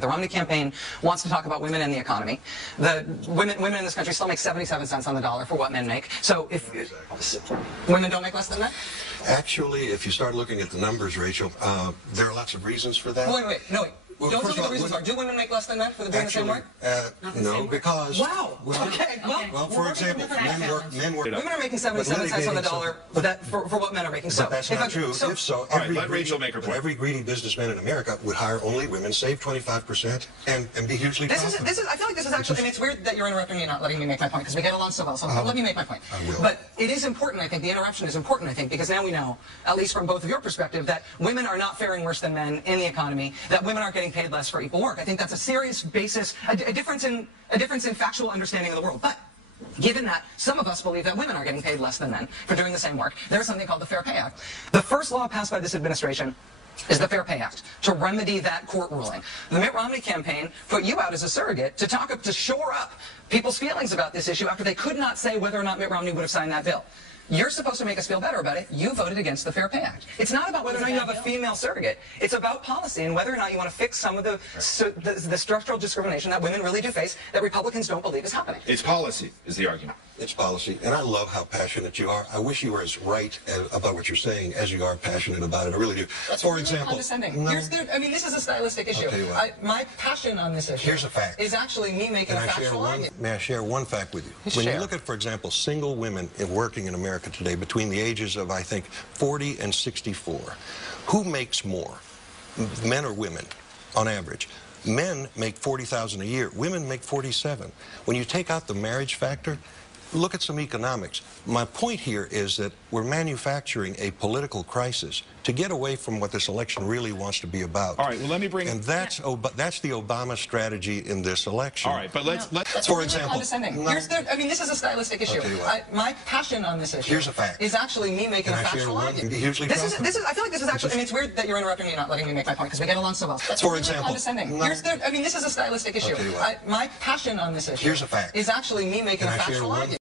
The Romney campaign wants to talk about women and the economy. The women in this country still make 77 cents on the dollar for what men make. So if women don't make less than that? Actually, if you start looking at the numbers, Rachel, there are lots of reasons for that. Wait. Well, don't tell me the reasons are. Do women make less than that for doing the same work? No, because... Wow. Okay. Well, for example, men work... Women are making 77 cents on the dollar for what men are making. But that's not true. If so, let Rachel make her point. Every greedy businessman in America would hire only women, save 25%, and be hugely profitable. I feel like this is actually, and it's weird that you're interrupting me and not letting me make my point, because we get along so well, so let me make my point. I will. But it is important, I think, the interruption is important, I think, because now we know, at least from both of your perspective, that women are not faring worse than men in the economy, that women aren't getting paid less for equal work. I think that's a serious basis, a difference in factual understanding of the world. But given that some of us believe that women are getting paid less than men for doing the same work, there's something called the Fair Pay Act. The first law passed by this administration is the Fair Pay Act, to remedy that court ruling. The Mitt Romney campaign put you out as a surrogate to shore up people's feelings about this issue after they could not say whether or not Mitt Romney would have signed that bill. You're supposed to make us feel better about it. You voted against the Fair Pay Act. It's not about whether or not you have a female surrogate. It's about policy and whether or not you want to fix some of the structural discrimination that women really do face that Republicans don't believe is happening. It's policy, is the argument. It's policy, and I love how passionate you are. I wish you were as right about what you're saying as you are passionate about it. I really do. That's For really example, condescending. No, this is a stylistic issue. I'll tell you what. My passion on this issue Here's a fact. is actually me making a factual argument. May I share one fact with you? When you look at, for example, single women working in America today between the ages of, I think, 40 and 64, who makes more, men or women, on average? Men make $40,000 a year. Women make $47,000. When you take out the marriage factor, look at some economics. My point here is that we're manufacturing a political crisis to get away from what this election really wants to be about. All right, well, let me bring... And that's the Obama strategy in this election. All right, but let's for example... Condescending. This is a stylistic issue. My passion on this issue Here's a fact. is actually me making a factual argument. I feel like this is actually, and it's weird that you're interrupting me and not letting me make my point, because we get along so well. For example... Condescending. This is a stylistic issue. My passion on this issue Here's a fact. is actually me making a factual argument.